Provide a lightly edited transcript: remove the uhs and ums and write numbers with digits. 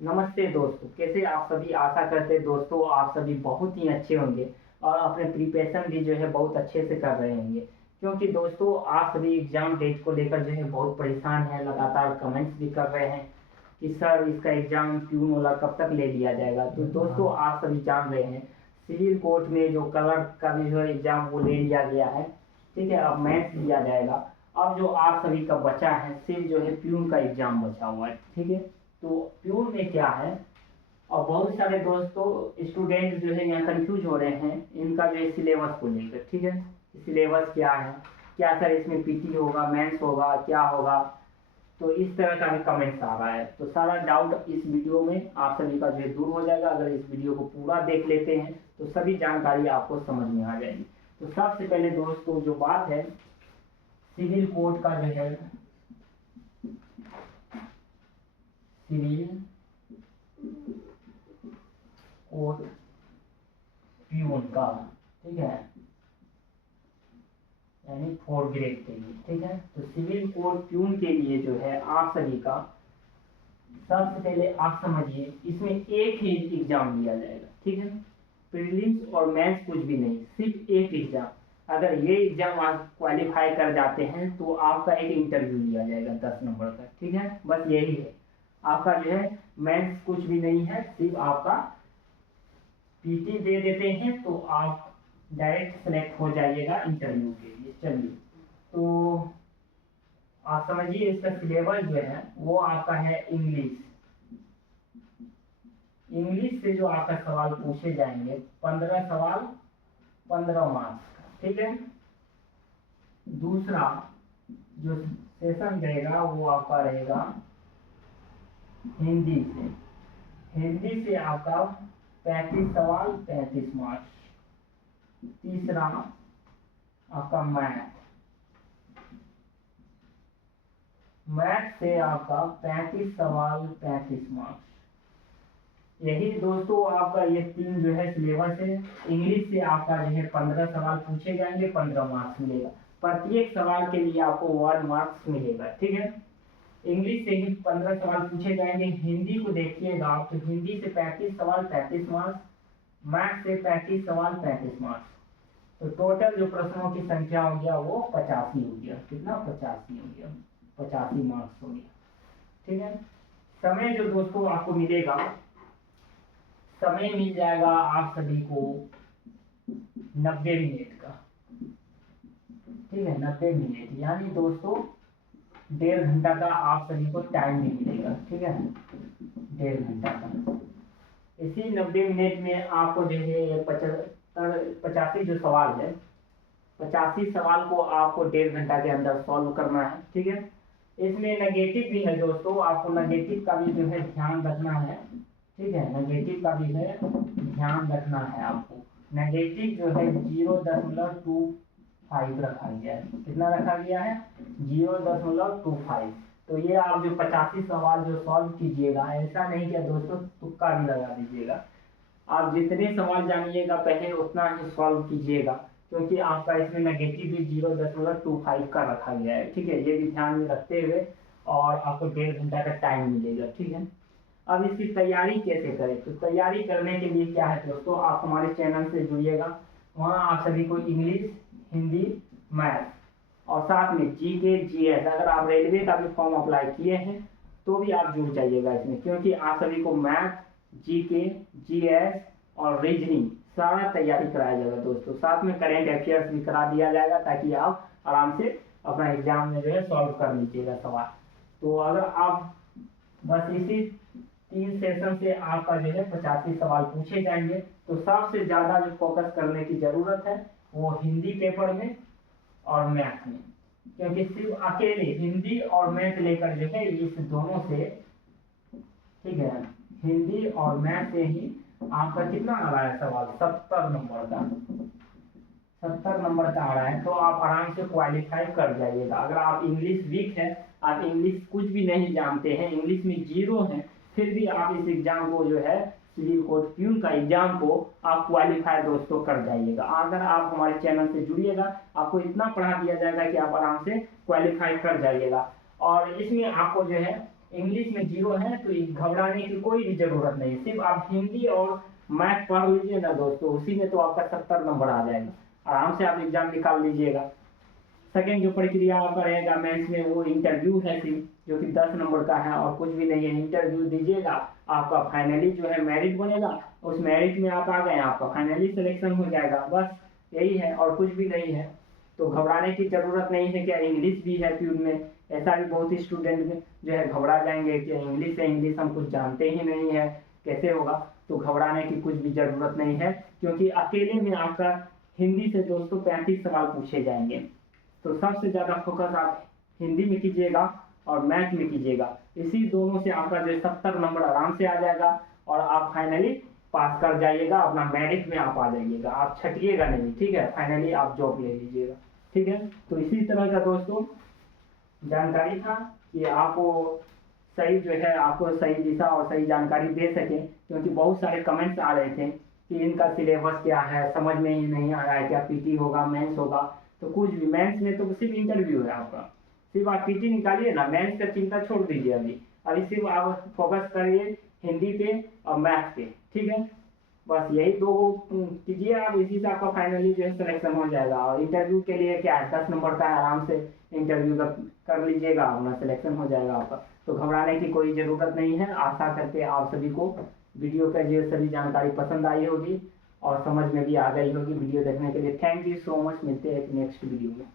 नमस्ते दोस्तों, कैसे आप सभी। आशा करते हैं दोस्तों आप सभी बहुत ही अच्छे होंगे और अपने प्रिपरेशन भी जो है बहुत अच्छे से कर रहे होंगे। क्योंकि दोस्तों आप सभी एग्जाम डेट को लेकर जो है बहुत परेशान हैं, लगातार कमेंट्स भी कर रहे हैं कि सर इसका एग्जाम प्यून वाला कब तक ले लिया जाएगा। तो दोस्तों आप सभी जान रहे हैं सिविल कोर्ट में जो कलर का भी जो है एग्जाम वो ले लिया गया है। ठीक है, अब मैथ्स लिया जाएगा। अब जो आप सभी का बचा है सिर्फ जो है प्यून का एग्जाम बचा हुआ है। ठीक है, तो प्यून में क्या है, और बहुत सारे दोस्तों स्टूडेंट जो है यहाँ कंफ्यूज हो रहे हैं इनका जो है सिलेबस को लेकर। ठीक है, सिलेबस क्या है, क्या सर इसमें पीटी होगा, मेंस होगा, क्या होगा। तो इस तरह का भी कमेंट्स आ रहा है, तो सारा डाउट इस वीडियो में आप सभी का जो है दूर हो जाएगा। अगर इस वीडियो को पूरा देख लेते हैं तो सभी जानकारी आपको समझ में आ जाएगी। तो सबसे पहले दोस्तों जो बात है सिविल कोड का जो है, सिविल कोड प्यून का, ठीक है, यानी 4 ग्रेड के लिए। ठीक है, तो सिविल कोड प्यून के लिए जो है आप सभी का सबसे पहले आप समझिए इसमें एक ही एग्जाम लिया जाएगा। ठीक है, प्रीलिम्स और मेंस कुछ भी नहीं, सिर्फ एक एग्जाम। अगर ये एग्जाम आप क्वालिफाई कर जाते हैं तो आपका एक इंटरव्यू लिया जाएगा 10 नंबर का। ठीक है, बस यही है आपका जो है, मेंस कुछ भी नहीं है, सिर्फ आपका पीटी दे देते हैं तो आप डायरेक्ट सेलेक्ट हो जाइएगा इंटरव्यू के लिए। चलिए, तो आप समझिए इसका सिलेबस जो है वो आपका है इंग्लिश। इंग्लिश से जो आपका सवाल पूछे जाएंगे 15 सवाल 15 मार्क्स का। ठीक है, दूसरा जो सेशन रहेगा वो आपका रहेगा हिंदी से। हिंदी से आपका 35 सवाल 35 मार्क्स। तीसरा आपका मैथ, मैथ से आपका 35 सवाल 35 मार्क्स। यही दोस्तों आपका ये 3 जो है सिलेबस है। इंग्लिश से आपका जो है 15 सवाल पूछे जाएंगे, 15 मार्क्स मिलेगा। प्रत्येक सवाल के लिए आपको 1 मार्क्स मिलेगा। ठीक है, इंग्लिश से ही 15 सवाल पूछे जाएंगे। हिंदी को देखिएगा आप, तो हिंदी से 35 सवाल 35 मार्क्स, मैथ से 35 सवाल 35 मार्क्स। तो टोटल जो प्रश्नों की संख्या हो गया वो 85 हो गया। कितना? 85 हो गया, 85 मार्क्स हो गया। ठीक है, समय जो दोस्तों आपको मिलेगा, समय मिल जाएगा आप सभी को 90 मिनट का। ठीक है, 90 मिनट यानी दोस्तों 1.5 घंटा का आप सभी को टाइम भी मिलेगा। ठीक है, 1.5 घंटा का। इसी 90 मिनट में आपको जो है 85 जो सवाल है, 85 सवाल को आपको 1.5 घंटा के अंदर सॉल्व करना है। ठीक है, इसमें नेगेटिव भी है दोस्तों, आपको नेगेटिव का भी जो है ध्यान रखना है। ठीक है, नेगेटिव का भी है ध्यान रखना है आपको। नेगेटिव जो है 0.25 रखा गया है। कितना रखा गया है? 0.25। तो ये आप जो 85 सवाल जो सॉल्व कीजिएगा, ऐसा नहीं कि दोस्तों तुक्का भी लगा दीजिएगा। आप जितने सवाल जानिएगा पहले उतना ही सॉल्व कीजिएगा, क्योंकि आपका इसमें नेगेटिव भी 0.25 का रखा गया है। ठीक है, ये भी ध्यान में रखते हुए, और आपको 1.5 घंटा का टाइम मिलेगा। ठीक है, अब इसकी तैयारी कैसे करें? तो तैयारी करने के लिए क्या है दोस्तों, आप हमारे चैनल से जुड़िएगा। वहाँ आप सभी को इंग्लिश, हिंदी, मैथ और साथ में जीके, जीएस, अगर आप रेलवे का भी फॉर्म अप्लाई किए हैं तो भी आप जुड़ जाइएगा इसमें, क्योंकि आप सभी को मैथ, जीके, जीएस और रीजनिंग सारा तैयारी कराया जाएगा दोस्तों। साथ में करेंट अफेयर्स भी करा दिया जाएगा, ताकि आप आराम से अपना एग्जाम में जो है सॉल्व कर लीजिएगा सवाल। तो अगर आप बस इसी 3 सेशन से आपका जो है 85 सवाल पूछे जाएंगे, तो सबसे ज्यादा जो फोकस करने की जरूरत है वो हिंदी पेपर में और मैथ में, क्योंकि सिर्फ अकेले हिंदी और मैथ लेकर जो है इस दोनों से, ठीक है, हिंदी और मैथ से ही आपका कितना आ रहा है सवाल? 70 नंबर का, 70 नंबर का आ रहा है। तो आप आराम से क्वालिफाई कर जाइएगा। अगर आप इंग्लिश वीक है, आप इंग्लिश कुछ भी नहीं जानते हैं, इंग्लिश में 0 है, फिर भी आप इस एग्जाम को जो है सिविल कोड प्यून का एग्जाम को आप क्वालिफाई दोस्तों कर जाइएगा। अगर आप हमारे चैनल से जुड़िएगा, आपको इतना पढ़ा दिया जाएगा कि आप आराम से क्वालिफाई कर जाइएगा। और इसमें आपको जो है इंग्लिश में 0 है तो घबराने की कोई भी ज़रूरत नहीं, सिर्फ आप हिंदी और मैथ पढ़ लीजिए ना दोस्तों, उसी में तो आपका 70 नंबर आ जाएगा, आराम से आप एग्जाम निकाल लीजिएगा। सेकेंड जो प्रक्रिया आपका रहेगा मेंस में, वो इंटरव्यू है सिर्फ, जो कि 10 नंबर का है और कुछ भी नहीं है। इंटरव्यू दीजिएगा, आपका फाइनली जो है मेरिट बनेगा, उस मेरिट में आप आ गए, आपका फाइनली सिलेक्शन हो जाएगा, बस यही है और कुछ भी नहीं है। तो घबराने की ज़रूरत नहीं है। क्या इंग्लिश भी है ट्यूब में, ऐसा भी बहुत ही स्टूडेंट जो है घबरा जाएंगे कि इंग्लिश है, इंग्लिश हम कुछ जानते ही नहीं है, कैसे होगा। तो घबराने की कुछ भी ज़रूरत नहीं है, क्योंकि अकेले में आपका हिंदी से दोस्तों 35 सवाल पूछे जाएंगे। तो सबसे ज़्यादा फोकस आप हिंदी में कीजिएगा और मैथ में कीजिएगा, इसी दोनों से आपका जो 70 नंबर आराम से आ जाएगा और आप फाइनली पास कर जाइएगा, अपना मेरिट में आप आ जाइएगा, आप छटिएगा नहीं, ठीक है, फाइनली आप जॉब ले लीजिएगा, ठीक है। तो इसी तरह का दोस्तों जानकारी था कि आपको सही जो है आपको सही दिशा और सही जानकारी दे सके, क्योंकि बहुत सारे कमेंट्स आ रहे थे कि इनका सिलेबस क्या है, समझ में ही नहीं आ रहा है, क्या पीटी होगा मेंस होगा। तो कुछ भी, मेंस में तो सिर्फ इंटरव्यू है आपका, सिर्फ आप पीटी निकालिए ना, मेंस का चिंता छोड़ दीजिए अभी सिर्फ आप फोकस करिए हिंदी पे और मैथ पे, ठीक है। बस यही दो कीजिए आप, इसी से आपका फाइनली जो है सिलेक्शन हो जाएगा। और इंटरव्यू के लिए क्या है, 10 नंबर का आराम से इंटरव्यू का कर लीजिएगा, अपना सिलेक्शन हो जाएगा आपका। तो घबराने की कोई ज़रूरत नहीं है। आशा करते आप सभी को वीडियो का ये सभी जानकारी पसंद आई होगी और समझ में भी आ गई होगी। वीडियो देखने के लिए थैंक यू सो मच, मिलते हैं एक नेक्स्ट वीडियो में।